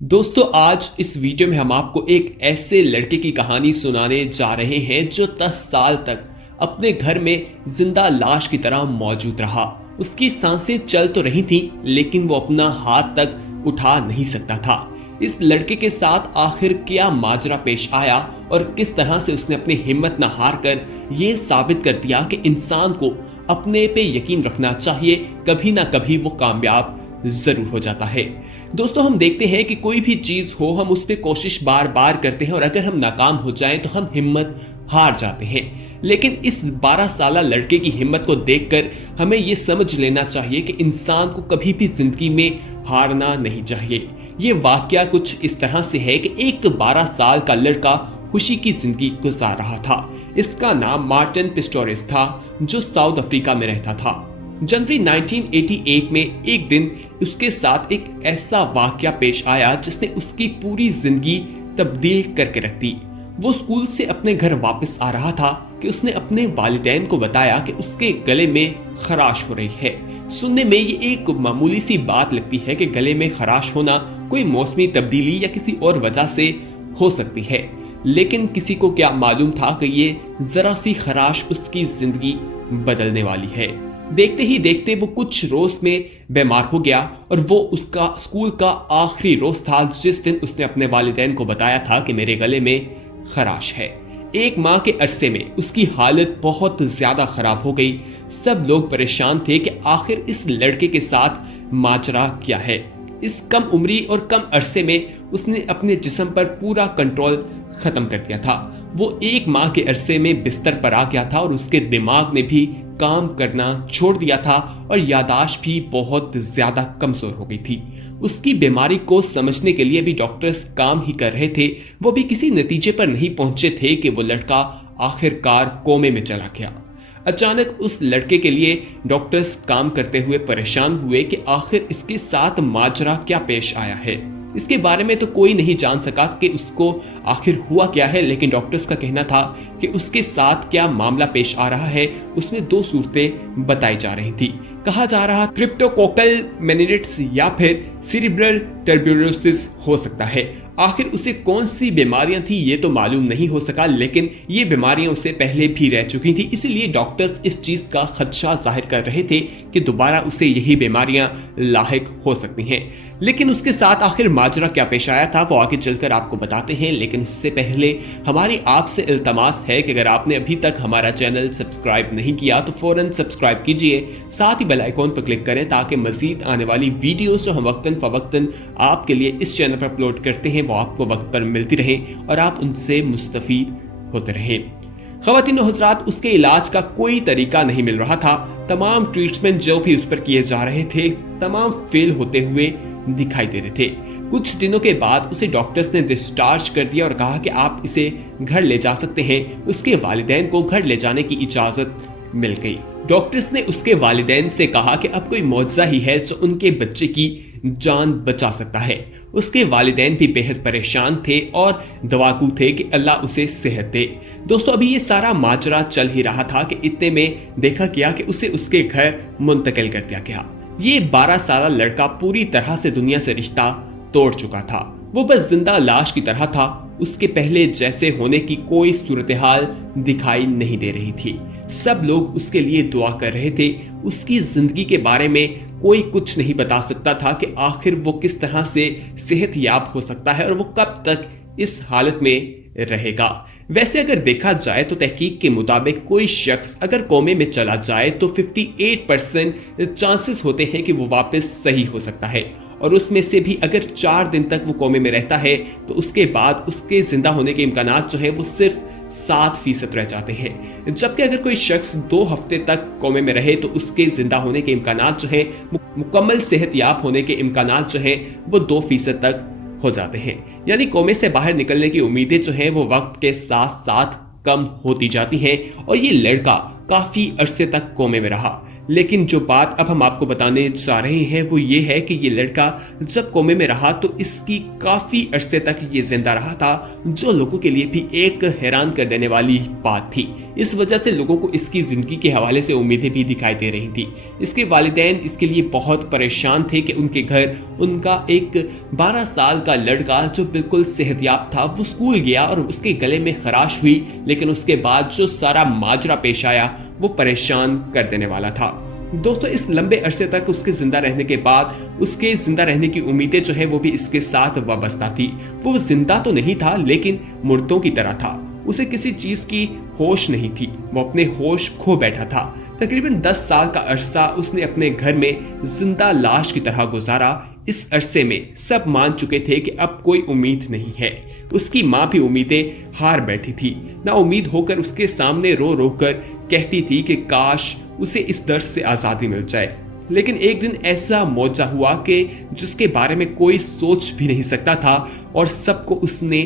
दोस्तों, आज इस वीडियो में हम आपको एक ऐसे लड़के की कहानी सुनाने जा रहे हैं जो 10 साल तक अपने घर में जिंदा लाश की तरह मौजूद रहा। उसकी सांसें चल तो रही थीं, लेकिन वो अपना हाथ तक उठा नहीं सकता था। इस लड़के के साथ आखिर क्या माजरा पेश आया और किस तरह से उसने अपनी हिम्मत न हार कर ये साबित कर दिया कि इंसान को अपने पे यकीन रखना चाहिए, कभी ना कभी वो कामयाब जरूर हो जाता है। दोस्तों, हम देखते हैं कि कोई भी चीज हो, हम उस पर कोशिश बार बार करते हैं और अगर हम नाकाम हो जाएं तो हम हिम्मत हार जाते हैं। लेकिन इस 12 साला लड़के की हिम्मत को देखकर हमें यह समझ लेना चाहिए कि इंसान को कभी भी जिंदगी में हारना नहीं चाहिए। ये वाकया कुछ इस तरह से है कि एक 12 साल का लड़का खुशी की जिंदगी गुजार रहा था। इसका नाम मार्टिन पिस्टोरिस था, जो साउथ अफ्रीका में रहता था। जनवरी 1988 में एक दिन उसके साथ एक ऐसा वाकया पेश आया जिसने उसकी पूरी जिंदगी तब्दील करके रख दी। वो स्कूल से अपने घर वापस आ रहा था कि उसने अपने वालिदैन को बताया कि उसके गले में खराश हो रही है। सुनने में ये एक मामूली सी बात लगती है कि गले में खराश होना कोई मौसमी तब्दीली या किसी और वजह से हो सकती है, लेकिन किसी को क्या मालूम था कि ये जरा सी खराश उसकी जिंदगी बदलने वाली है। देखते ही देखते वो कुछ रोज में बीमार हो गया और वो उसका स्कूल का आखिरी रोज था जिस दिन उसने अपने वालिदैन को बताया था कि मेरे गले में खराश है। एक माह के अरसे में उसकी हालत बहुत ज्यादा खराब हो गई। सब लोग परेशान थे कि आखिर इस लड़के के साथ माजरा क्या है। इस कम उम्री और कम अरसे में उसने अपने जिस्म पर पूरा कंट्रोल खत्म कर दिया था। वो एक माह के अरसे में बिस्तर पर आ गया था और उसके दिमाग ने भी काम करना छोड़ दिया था और यादाश्त भी बहुत ज्यादा कमजोर हो गई थी। उसकी बीमारी को समझने के लिए भी डॉक्टर्स काम ही कर रहे थे। वो भी किसी नतीजे पर नहीं पहुंचे थे कि वो लड़का आखिरकार कोमे में चला गया। अचानक उस लड़के के लिए डॉक्टर्स काम करते हुए परेशान हुए कि आखिर इसके साथ माजरा क्या पेश आया है। इसके बारे में तो कोई नहीं जान सका कि उसको आखिर हुआ क्या है, लेकिन डॉक्टर्स का कहना था कि उसके साथ क्या मामला पेश आ रहा है। उसमें 2 सूरतें बताई जा रही थी। कहा जा रहा क्रिप्टोकोकल मेनिंजाइटिस या फिर सेरिब्रल टर्बुलोसिस हो सकता है। आखिर उसे कौन सी बीमारियां थी ये तो मालूम नहीं हो सका, लेकिन ये बीमारियां उसे पहले भी रह चुकी थी। इसलिए डॉक्टर्स इस चीज का खदशा जाहिर कर रहे थे कि दोबारा उसे यही बीमारियां लाहिक हो सकती हैं। लेकिन उसके साथ आखिर माजरा क्या पेश आया था वो आगे चलकर आपको बताते हैं। लेकिन उससे पहले हमारी आपसे इल्तमास है कि अगर आपने अभी तक हमारा चैनल सब्सक्राइब नहीं किया तो फौरन सब्सक्राइब कीजिए, साथ ही बेल आइकॉन पर क्लिक करें ताकि मजीद आने वाली वीडियोस जो हम वक्तन फवक्तन आपके लिए इस चैनल पर अपलोड करते हैं वो आपको वक्त पर मिलती रहे और आप उनसे मुस्तफीद होते रहें। ख़वातीन और हज़रात, उसके इलाज का कोई तरीका नहीं मिल रहा था। तमाम ट्रीटमेंट जो भी उस पर किए जा रहे थे तमाम फेल होते हुए दिखाई दे रहे थे। कुछ दिनों के बाद उसे डॉक्टर्स ने डिस्चार्ज कर दिया और कहा कि आप इसे घर ले जा सकते हैं। उसके वालिदैन को घर ले जाने की इजाजत मिल गई। डॉक्टर्स ने उसके वालिदैन से कहा कि अब कोई मौजज़ा ही है जो उनके बच्चे की जान बचा सकता है। उसके वालिदैन भी बेहद परेशान थे और दुआगू थे कि अल्लाह उसे सेहत दे। दोस्तों, अभी ये सारा माजरा चल ही रहा था कि इतने में देखा गया कि उसे उसके घर मुंतकिल कर दिया गया। ये 12 साला लड़का पूरी तरह से दुनिया से रिश्ता तोड़ चुका था। वो बस जिंदा लाश की तरह था। उसके पहले जैसे होने की कोई सूरत हाल दिखाई नहीं दे रही थी। सब लोग उसके लिए दुआ कर रहे थे। उसकी जिंदगी के बारे में कोई कुछ नहीं बता सकता था कि आखिर वो किस तरह से सेहतयाब हो सकता है और वो कब तक इस हालत में रहेगा। वैसे अगर देखा जाए तो तहकीक के मुताबिक कोई शख्स अगर कोमे में चला जाए तो 58% चांसेस होते हैं कि वो वापस सही हो सकता है, और उसमें से भी अगर 4 दिन तक वो कोमे में रहता है तो उसके बाद उसके जिंदा होने के इम्कानात जो है वो सिर्फ 7% रह जाते हैं। जबकि अगर कोई शख्स 2 हफ्ते तक कोमे में रहे तो उसके जिंदा होने के इम्कानात जो है, मुकम्मल सेहतयाब होने के इम्कानात जो है वो 2% तक हो जाते हैं। यानी कोमे से बाहर निकलने की उम्मीदें जो है वो वक्त के साथ साथ कम होती जाती हैं। और ये लड़का काफी अरसे तक कोमे में रहा। लेकिन जो बात अब हम आपको बताने जा रहे हैं वो ये है कि ये लड़का जब कोमे में रहा तो इसकी काफी अरसे तक ये जिंदा रहा था, जो लोगों के लिए भी एक हैरान कर देने वाली बात थी। इस वजह से लोगों को इसकी जिंदगी के हवाले से उम्मीदें भी दिखाई दे रही थी। इसके वालिदैन इसके लिए बहुत परेशान थे कि उनके घर उनका एक 12 साल का लड़का जो बिल्कुल सेहतयाब था वो स्कूल गया और उसके गले में खराश हुई, लेकिन उसके बाद जो सारा माजरा पेश आया वो परेशान कर देने वाला था। दोस्तों, इस लंबे अरसे तक उसके जिंदा रहने के बाद उसके जिंदा रहने की उम्मीदें जो है वो भी इसके साथ वाबस्ता थी। वो जिंदा तो नहीं था लेकिन मुर्दों की तरह था। उसे किसी चीज की होश नहीं थी, वो अपने होश खो बैठा था। तकरीबन 10 साल का अरसा उसने अपने घर में जिंदा लाश की तरह गुजारा। इस अरसे में सब मान चुके थे कि अब कोई उम्मीद नहीं है। उसकी माँ भी उम्मीदें हार बैठी थी। ना उम्मीद होकर उसके सामने रो रो कर कहती थी कि काश उसे इस दर्द से आजादी मिल जाए। लेकिन एक दिन ऐसा मौजा हुआ कि जिसके बारे में कोई सोच भी नहीं सकता था और सबको उसने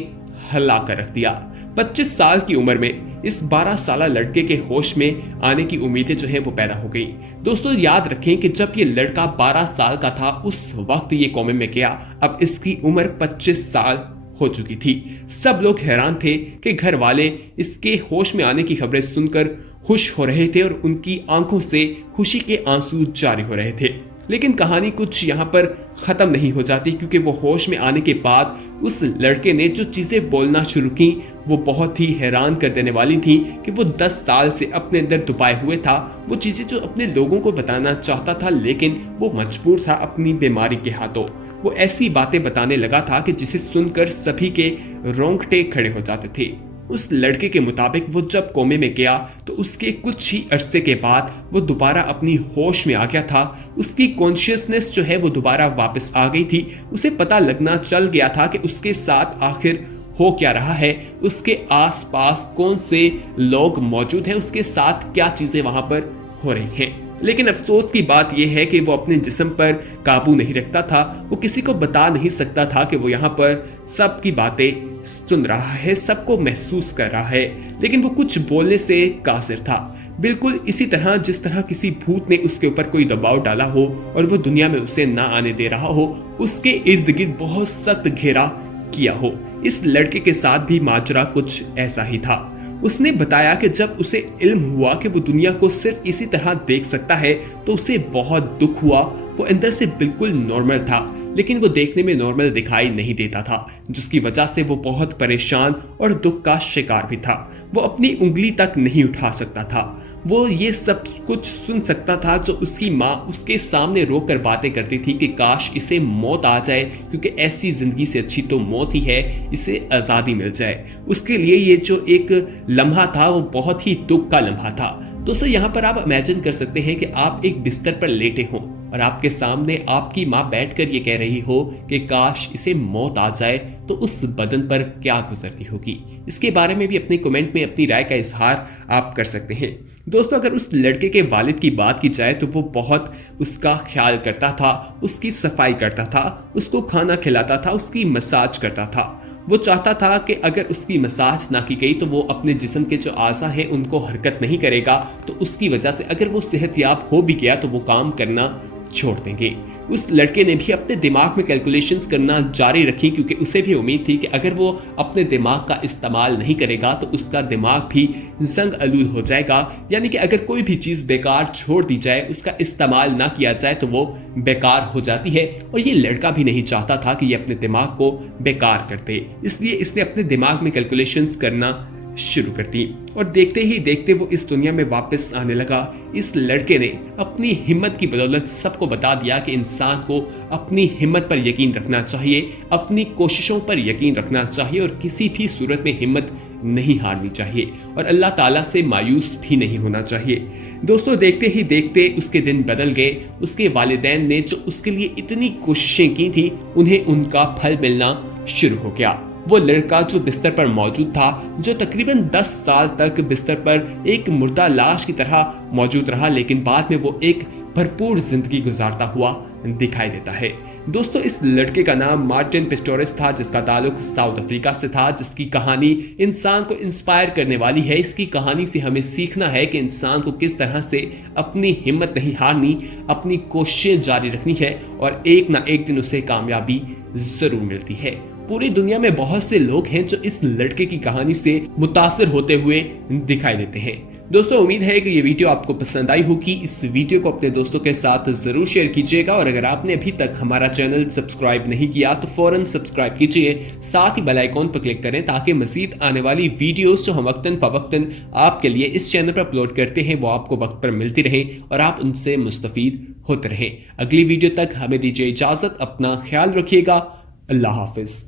हिला कर रख दिया। 25 साल की उम्र में इस 12 साल लड़के के होश में आने की उम्मीदें जो है वो पैदा हो गई। दोस्तों, याद रखें कि जब ये लड़का 12 साल का था उस वक्त ये कौमे में गया। अब इसकी उम्र 25 साल हो चुकी थी। सब लोग हैरान थे कि घर वाले इसके होश में आने की खबरें सुनकर खुश हो रहे थे और उनकी आंखों से खुशी के आंसू जारी हो रहे थे। लेकिन कहानी कुछ यहाँ पर खत्म नहीं हो जाती, क्योंकि वो होश में आने के बाद उस लड़के ने जो चीजें बोलना शुरू की वो बहुत ही हैरान कर देने वाली थी कि वो 10 साल से अपने अंदर दुबाए हुए था। वो चीजें जो अपने लोगों को बताना चाहता था लेकिन वो मजबूर था अपनी बीमारी के हाथों। वो ऐसी बातें बताने लगा था कि जिसे सुनकर सभी के रोंगटे खड़े हो जाते थे। उस लड़के के मुताबिक वो जब कोमे में गया तो उसके कुछ ही अरसे के बाद वो दोबारा अपनी होश में आ गया था। उसकी कॉन्शियसनेस जो है वो दोबारा वापस आ गई थी। उसे पता लगना चल गया था कि उसके साथ आखिर हो क्या रहा है, उसके आसपास कौन से लोग मौजूद हैं, उसके साथ क्या चीजें वहां पर हो रही हैं। लेकिन अफसोस की बात यह है कि वो अपने जिस्म पर काबू नहीं रखता था। वो किसी को बता नहीं सकता था कि वो यहाँ पर सबकी बातें सुन रहा है, सबको महसूस कर रहा है, लेकिन वो कुछ बोलने से कासिर था। बिल्कुल इसी तरह जिस तरह किसी भूत ने उसके ऊपर कोई दबाव डाला हो और वो दुनिया में उसे ना आने दे रहा हो, उसके इर्द गिर्द बहुत सख्त घेरा किया हो। इस लड़के के साथ भी माजरा कुछ ऐसा ही था। उसने बताया कि जब उसे इल्म हुआ कि वो दुनिया को सिर्फ इसी तरह देख सकता है तो उसे बहुत दुख हुआ। वो अंदर से बिल्कुल नॉर्मल था लेकिन वो देखने में नॉर्मल दिखाई नहीं देता था, जिसकी वजह से वो बहुत परेशान और दुख का शिकार भी था। वो अपनी उंगली तक नहीं उठा सकता था। वो ये सब कुछ सुन सकता था जो उसकी माँ उसके सामने रोकर बातें करती थी कि काश इसे मौत आ जाए, क्योंकि ऐसी जिंदगी से अच्छी तो मौत ही है, इसे आजादी मिल जाए। उसके लिए ये जो एक लम्हा था वो बहुत ही दुख का लम्हा था। दोस्तों, यहाँ पर आप इमेजिन कर सकते हैं कि आप एक बिस्तर पर लेटे हो और आपके सामने आपकी माँ बैठकर ये कह रही हो कि काश इसे मौत आ जाए, तो उस बदन पर क्या गुजरती होगी। इसके बारे में भी अपने कमेंट में अपनी राय का इजहार आप कर सकते हैं। दोस्तों, अगर उस लड़के के वालिद की बात की जाए तो वो बहुत उसका ख्याल करता था, उसकी सफाई करता था, उसको खाना खिलाता था, उसकी मसाज करता था। वो चाहता था कि अगर उसकी मसाज ना की गई तो वो अपने जिस्म के जो आज़ा हैं उनको हरकत नहीं करेगा, तो उसकी वजह से अगर वो सेहतयाब हो भी गया तो वो काम करना छोड़ देंगे। उस लड़के ने भी अपने दिमाग में कैलकुलेशंस करना जारी रखी, क्योंकि उसे भी उम्मीद थी कि अगर वो अपने दिमाग का इस्तेमाल नहीं करेगा तो उसका दिमाग भी जंग आलूद हो जाएगा। यानी कि अगर कोई भी चीज़ बेकार छोड़ दी जाए, उसका इस्तेमाल ना किया जाए तो वो बेकार हो जाती है। और ये लड़का भी नहीं चाहता था कि ये अपने दिमाग को बेकार करते, इसलिए इसने अपने दिमाग में कैलकुलेशंस करना शुरू कर दी और देखते ही देखते वो इस दुनिया में वापस आने लगा। इस लड़के ने अपनी हिम्मत की बदौलत सबको बता दिया कि इंसान को अपनी हिम्मत पर यकीन रखना चाहिए, अपनी कोशिशों पर यकीन रखना चाहिए और किसी भी सूरत में हिम्मत नहीं हारनी चाहिए और अल्लाह ताला से मायूस भी नहीं होना चाहिए। दोस्तों, देखते ही देखते उसके दिन बदल गए। उसके वालिदैन ने जो उसके लिए इतनी कोशिशें की थी उन्हें उनका फल मिलना शुरू हो गया। वो लड़का जो बिस्तर पर मौजूद था, जो तकरीबन 10 साल तक बिस्तर पर एक मुर्दा लाश की तरह मौजूद रहा, लेकिन बाद में वो एक भरपूर जिंदगी गुजारता हुआ दिखाई देता है। दोस्तों, इस लड़के का नाम मार्टिन पिस्टोरिस था, जिसका ताल्लुक साउथ अफ्रीका से था, जिसकी कहानी इंसान को इंस्पायर करने वाली है। इसकी कहानी से हमें सीखना है कि इंसान को किस तरह से अपनी हिम्मत नहीं हारनी, अपनी कोशिशें जारी रखनी है और एक ना एक दिन उसे कामयाबी जरूर मिलती है। पूरी दुनिया में बहुत से लोग हैं जो इस लड़के की कहानी से मुतासिर होते हुए दिखाई देते हैं। दोस्तों, उम्मीद है कि ये वीडियो आपको पसंद आई होगी। इस वीडियो को अपने दोस्तों के साथ जरूर शेयर कीजिएगा और अगर आपने अभी तक हमारा चैनल सब्सक्राइब नहीं किया तो फौरन सब्सक्राइब कीजिए, साथ ही बेल आइकॉन पर क्लिक करें ताकि मजीद आने वाली वीडियोस जो हम वक्तन फवक्तन आपके लिए इस चैनल पर अपलोड करते हैं वो आपको वक्त पर मिलती रहे और आप उनसे मुस्तफीद होते रहें। अगली वीडियो तक हमें दीजिए इजाजत, अपना ख्याल रखिएगा। अल्लाह हाफिज।